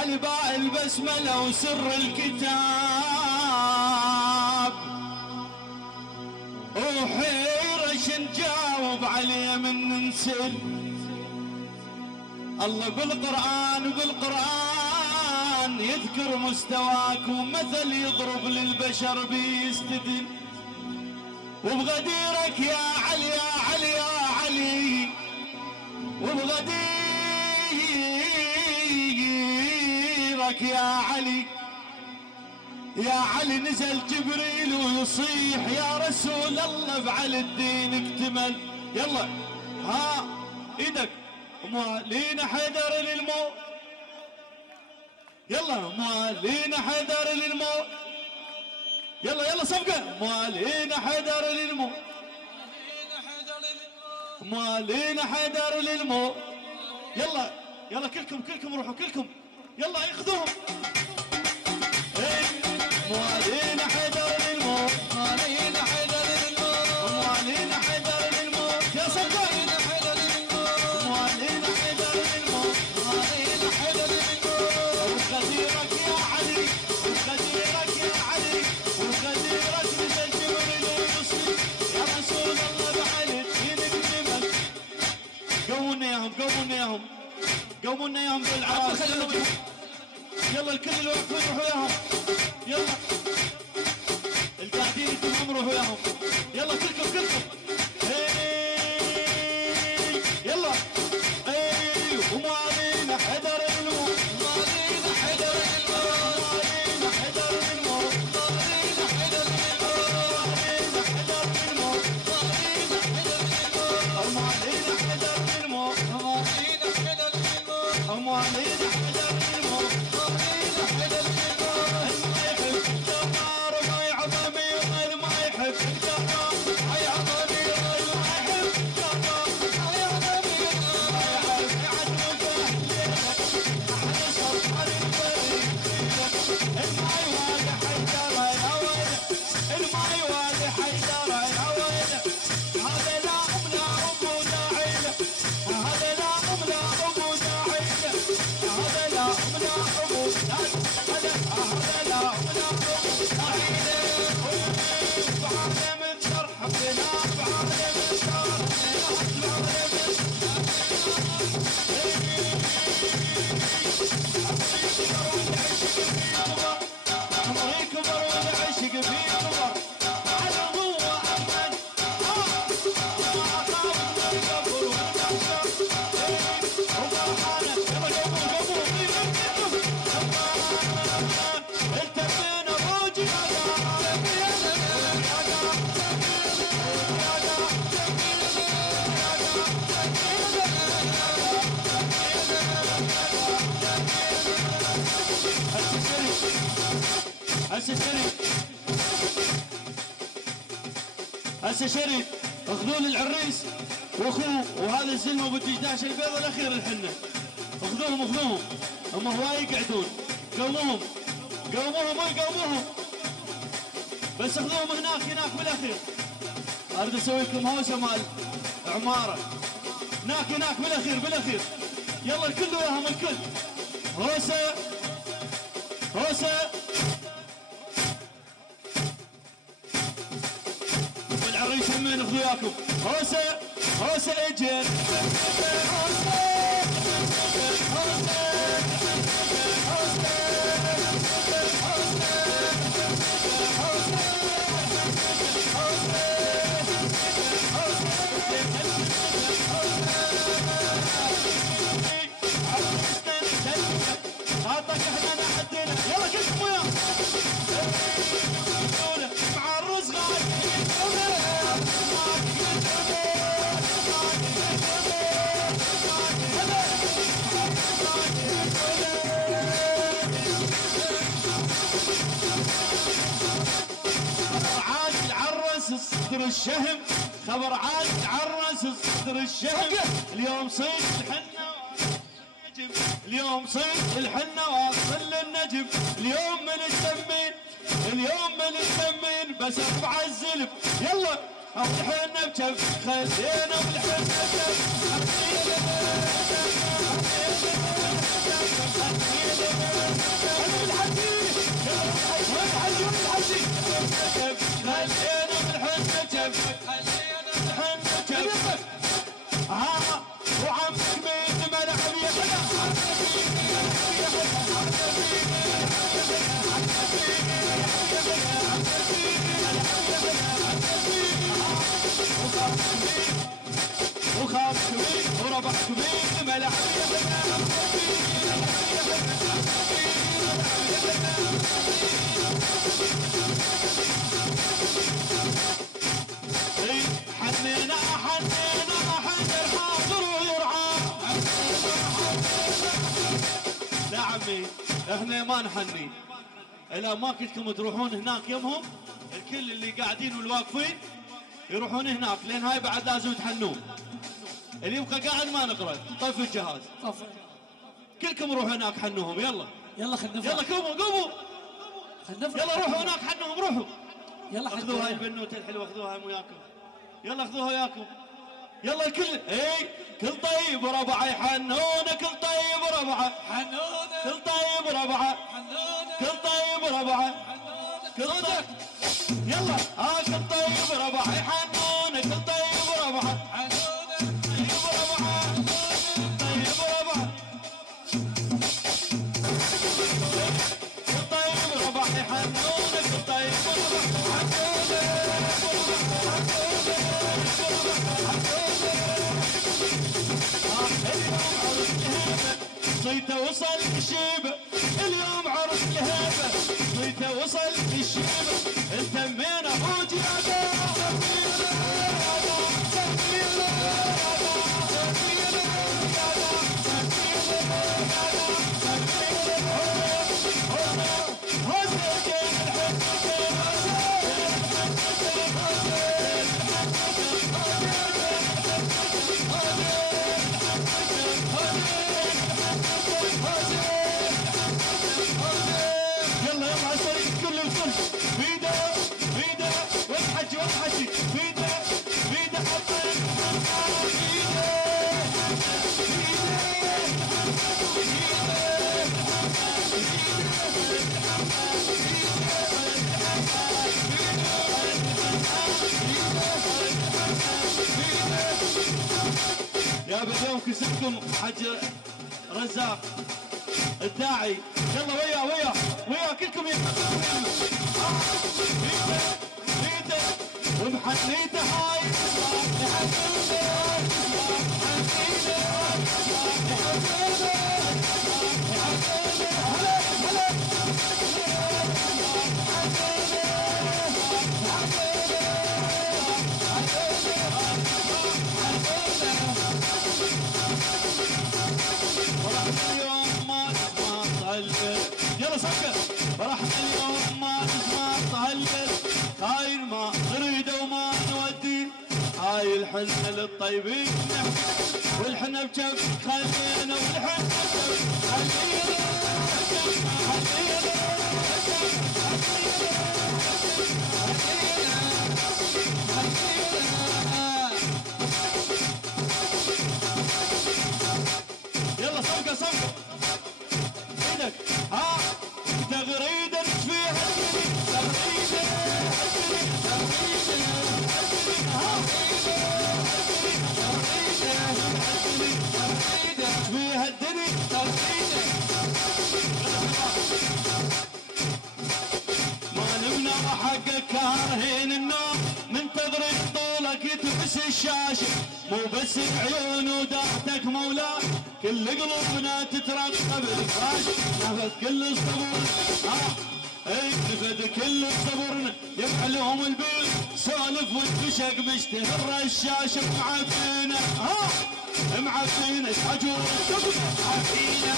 علي باء البسملة وسر الكتاب، وحيرة شنجاوب عليه من ننسل. الله بالقرآن يذكر مستواك، ومثل يضرب للبشر بيستدل. وبغديرك يا علي يا علي يا علي، وبغديرك يا علي يا علي نزل جبريل ويصيح يا رسول الله افعل الدين اكتمل. يلا ها ايدك موالين حيدر للموت، يلا موالين حيدر للموت، يلا صفقة موالين حيدر للموت، موالين حيدر للموت. يلا كلكم روحوا كلكم، يلا اخذوهم. موالين حيدر للموت، موالين حيدر للموت، موالين حيدر للموت يا صفقة، موالين حيدر للموت، موالين حيدر للموت. وغديرك يا علي، وغديرك يا علي، وغديرك نزل جبريل ويصيح يا رسول الله بعلي الدين اكتمل. قومونا اياهم بالعراس. يلا الكل اللي واقفين روحوا وياهم، يلا القاعدين كلهم روحوا وياهم، يلا كلكم يلا وموالين حيدر للموت، موالين حيدر للموت، موالين حيدر للموت، موالين حيدر للموت، موالين حيدر للموت، موالين حيدر للموت، موالين حيدر للموت، موالين حيدر للموت. هسه شريف اخذوا العريس واخوه وهذا الزلمه ابو الدشداش البيضه الاخير الحنه، اخذوهم هم هواي يقعدون، قوموهم بس اخذوهم هناك بالاخير. اريد اسوي لكم هوسه مال عماره هناك بالاخير. يلا الكل وياهم الكل، هوسه والعريس همين اخذوا وياكم. هوسه اجل يلا كلكم وياهم مع الرز غايب. صدر الشهم خبر عاد عرس صدر الشهم، اليوم صيد الحنة النجم، اليوم صيد الحنة واصل للنجم، اليوم من التمين بس ارفع الزلم. يلا الحنة بجف خلينا بالحنة بجف نحني احنا ما نحني الى اماكنكم تروحون هناك يمهم. الكل اللي قاعدين والواقفين يروحون هناك لان هاي بعد لازم تحنون. اللي يبقى قاعد ما نقرا طفوا الجهاز. طفوا. كلكم روحوا هناك حنوهم. يلا يلا خلنا نفرح. يلا قوموا خلنا نفرح. يلا روحوا هناك حنوهم روحوا. يلا خذوها هاي البنوته الحلوه خذوها وياكم. يلا خذوها وياكم. يلا الكل اي كل طيب وربعه يحنونه كل طيب وربعه حنونه كل طيب وربعه حنونه كل طيب وربعه كل طيب. يلا كل طيب وربعه يحنونه كل طيب وربعه حنونه طيب وربعه طيب وربعه كل طيب وربعه يحنونه كل طيب وربعه صيته وصل الشيبة اليوم عرس الهيبة. صيته وصل الشيبة التمينا عود يا يا بديهم كسبكم حج رزاق الداعي. يلا ويا كلكم ومحنيته هاي يلا سكر فرحنا اليوم ما نسمع طهلقل هاي ما نريد وما نودي. هاي الحنة للطيبين والحنة بجنب خلينا والحنة بجنب خلينا يلا صفقة ايدك تغريدة فيها تغريدة فيها الدنيا تغريدة ما نمنا حقك كارهين النوم منتظر طولك يتبس الشاشة مو بس بعيون وداعتك مولاك كل قلوبنا تترقب الفراش نفذ كل الصبر نفذ كل الصبر يفعلهم البيت سولف والفشق مشتهر الشاشة معفينا معفينا حجور عفينا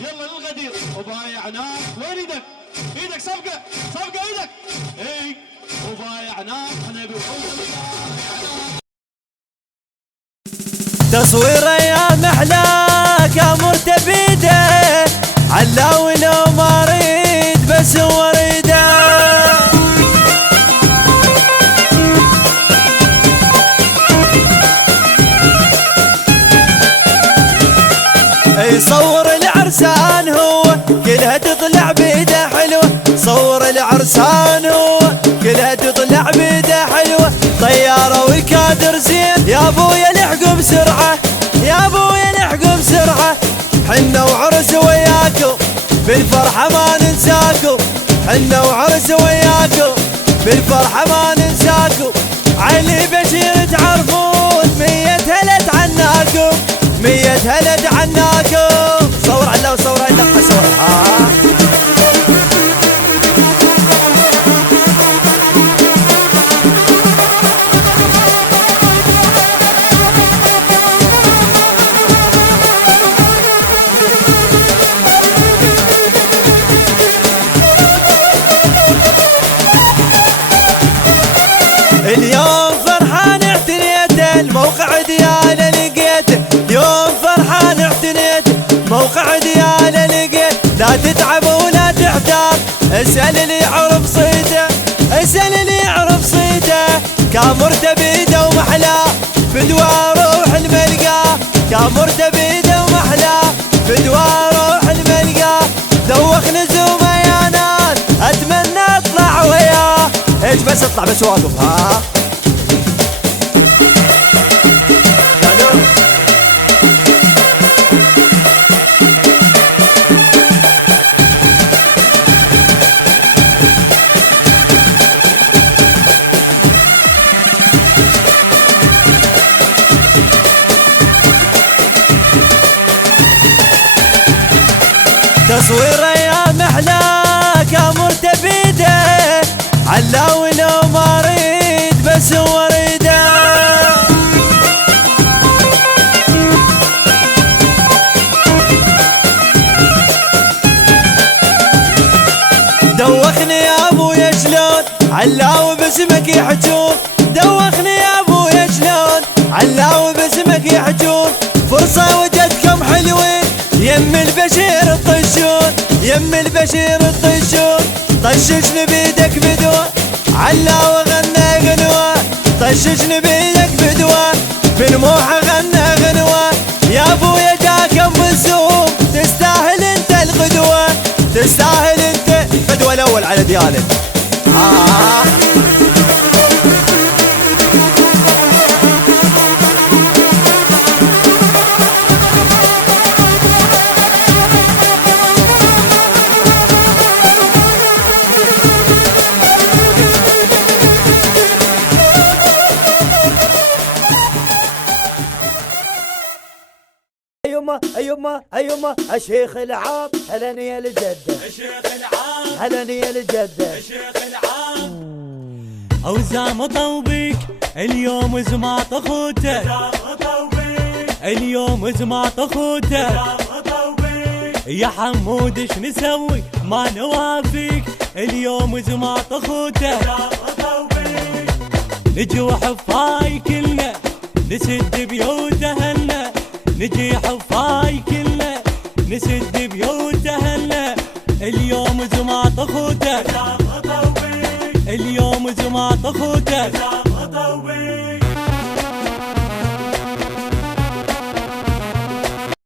يلا للغدير وبايعناك. وين ايدك صفقة ايدك اي وبايعناك احنا بحب تصوير ايام احلاك امور تبيده علاوي لو ما اريد بس وريده يصور العرسان هو كلها تطلع بيده حلوه. صور العرسان هو كلها تطلع بيده حلوه. طياره وكادر زين يا ابويا لحقوا بسرعه يا ابويا لحقوا بسرعه. حنا وعرس وياكم بالفرحه ما ننساكم. حنا وعرس وياكم بالفرحه ما ننساكم. اليوم فرحان اعتنيته الموقع دياله لقيته اليوم فرحان اعتنيته موقع دياله لقيته لا تتعب ولا تحتار اسأل اللي يعرف صيته اسأل اللي يعرف صيته كامرته بيده ومحلاه فدوى روح الملقاه كامرته بيده ومحلاه فدوى روح الملقاه ذوق نزومه يا ناس اتمنى اطلع وياه ايش بس اطلع بس واقف ها تصوير ايام احلاك امرته بيده علاوي لو ما اريد بس هو اريده دوخني يا ابويا شلون علاوي باسمك يحجون دوخني يا ابويا شلون علاوي باسمك يحجون فرصة وجدكم حلوين يم البشير الطشون يم البشير الطشون طششني بيدك بدوى علاوي غنى غنوة طششني بيدك بدوى بالموحة غنى غنوة يا ابويا جاكم بالزوم تستاهل انت الغدوة تستاهل انت بدوى الاول على ديالك أيما الشيخ العام هلني يا الجدة الشيخ العام هلني يا الجدة الشيخ العام أوزام طوبك اليوم زمعت أخوته اليوم زمعت أخوته يا حمود ايش نسوي ما نوافيك اليوم زمعت أخوته نجي وحفاي كلنا نسد بيوت أهلنا نجي حفاي كلنا نسد بيوت أهلنا اليوم زمعت أخوته اليوم زمعت أخوته